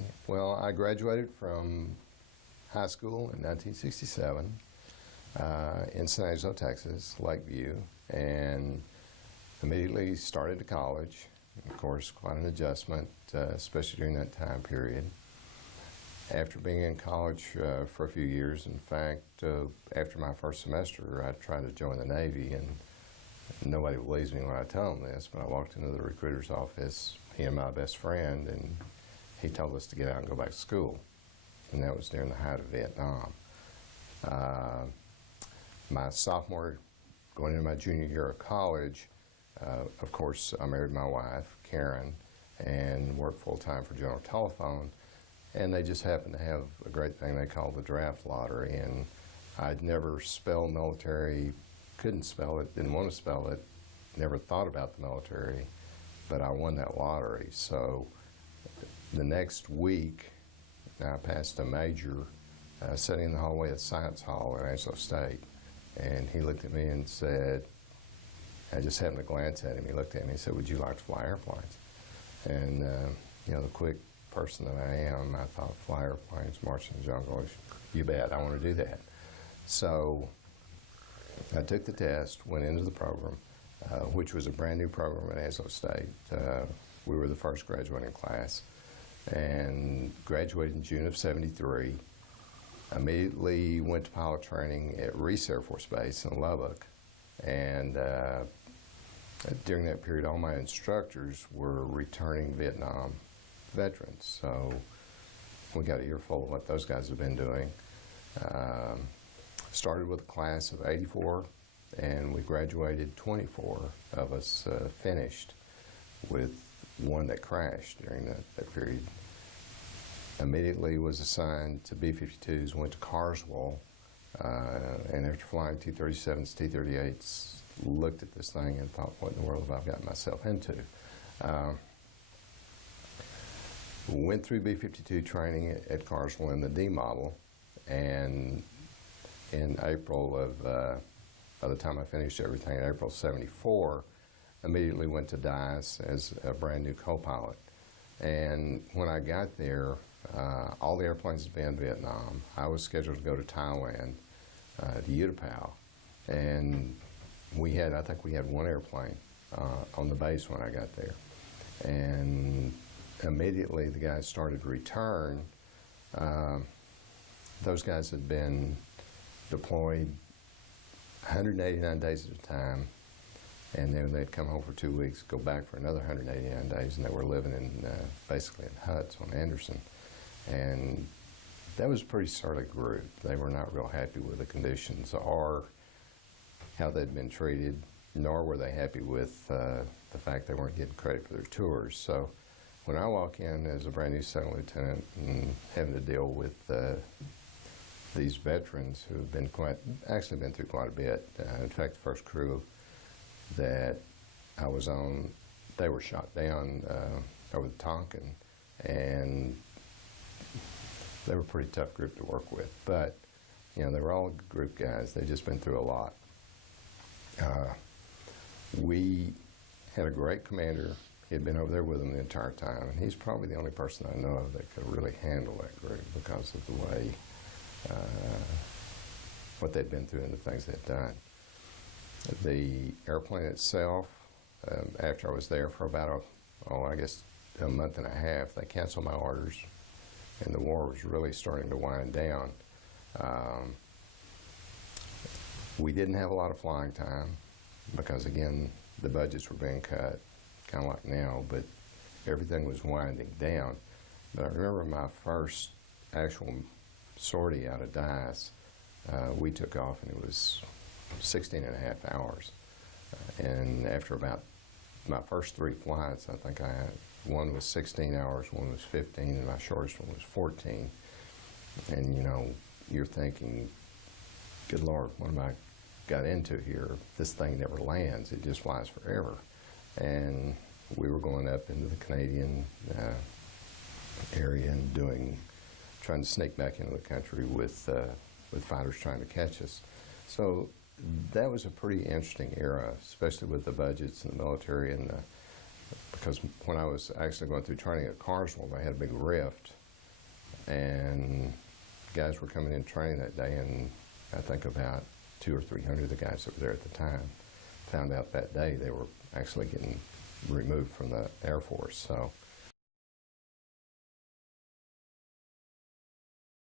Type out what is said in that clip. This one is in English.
Okay. Well, I graduated from high school in 1967 in San Angelo, Texas, Lakeview, and immediately started to college. Of course, quite an adjustment, especially during that time period. After being in college for a few years, in fact, after my first semester, I tried to join the Navy, and nobody believes me when I tell them this, but I walked into the recruiter's office, he and my best friend, and he told us to get out and go back to school. And that was during the height of Vietnam. My sophomore, going into my junior year of college, of course, I married my wife, Karen, and worked full-time for General Telephone. And they just happened to have a great thing they call the draft lottery. And I'd never spelled military, couldn't spell it, didn't want to spell it, never thought about the military, but I won that lottery. So the next week, I passed a major sitting in the hallway at Science Hall at Angelo State. And he looked at me and said, I just happened to glance at him. He looked at me and said, "Would you like to fly airplanes?" And, you know, the quick person that I am, I thought, fly airplanes, march in the jungle, you bet, I want to do that. So I took the test, went into the program, which was a brand new program at Angelo State. We were the first graduating class, and graduated in June of '73. Immediately went to pilot training at Reese Air Force Base in Lubbock, and during that period all my instructors were returning Vietnam veterans, so we got an earful of what those guys have been doing. Started with a class of 84, and we graduated 24 of us, finished, with one that crashed during that period. Immediately was assigned to B-52s, went to Carswell, and after flying T-37s, T-38s, looked at this thing and thought, what in the world have I gotten myself into? Went through B-52 training at Carswell in the D model, and in April of, by the time I finished everything, in April '74, immediately went to DICE as a brand new co-pilot. And when I got there, all the airplanes had been in Vietnam. I was scheduled to go to Thailand, to Utapao, and I think we had one airplane on the base when I got there. And immediately the guys started to return. Those guys had been deployed 189 days at a time, and then they'd come home for 2 weeks, go back for another 189 days, and they were living in basically in huts on Anderson. And that was a pretty surly group. They were not real happy with the conditions or how they'd been treated, nor were they happy with the fact they weren't getting credit for their tours. So when I walk in as a brand new second lieutenant and having to deal with these veterans who have been actually been through quite a bit. In fact, the first crew that I was on, they were shot down over the Tonkin, and they were a pretty tough group to work with. But, you know, they were all group guys. They'd just been through a lot. We had a great commander. He had been over there with them the entire time, and he's probably the only person I know of that could really handle that group because of the way, what they'd been through and the things they'd done. The airplane itself, after I was there for about, I guess a month and a half, they canceled my orders, and the war was really starting to wind down. We didn't have a lot of flying time because, again, the budgets were being cut, kind of like now, but everything was winding down. But I remember my first actual sortie out of DICE, we took off, and it was 16 and a half hours. And after about my first 3 flights, I think one was 16 hours, one was 15, and my shortest one was 14. And, you know, you're thinking, good Lord, what have I got into here? This thing never lands. It just flies forever. And we were going up into the Canadian area and trying to sneak back into the country with fighters trying to catch us. So that was a pretty interesting era, especially with the budgets and the military, and because when I was actually going through training at Carswell, they had a big rift and guys were coming in training that day, and I think about 200 or 300 of the guys that were there at the time found out that day they were actually getting removed from the Air Force. So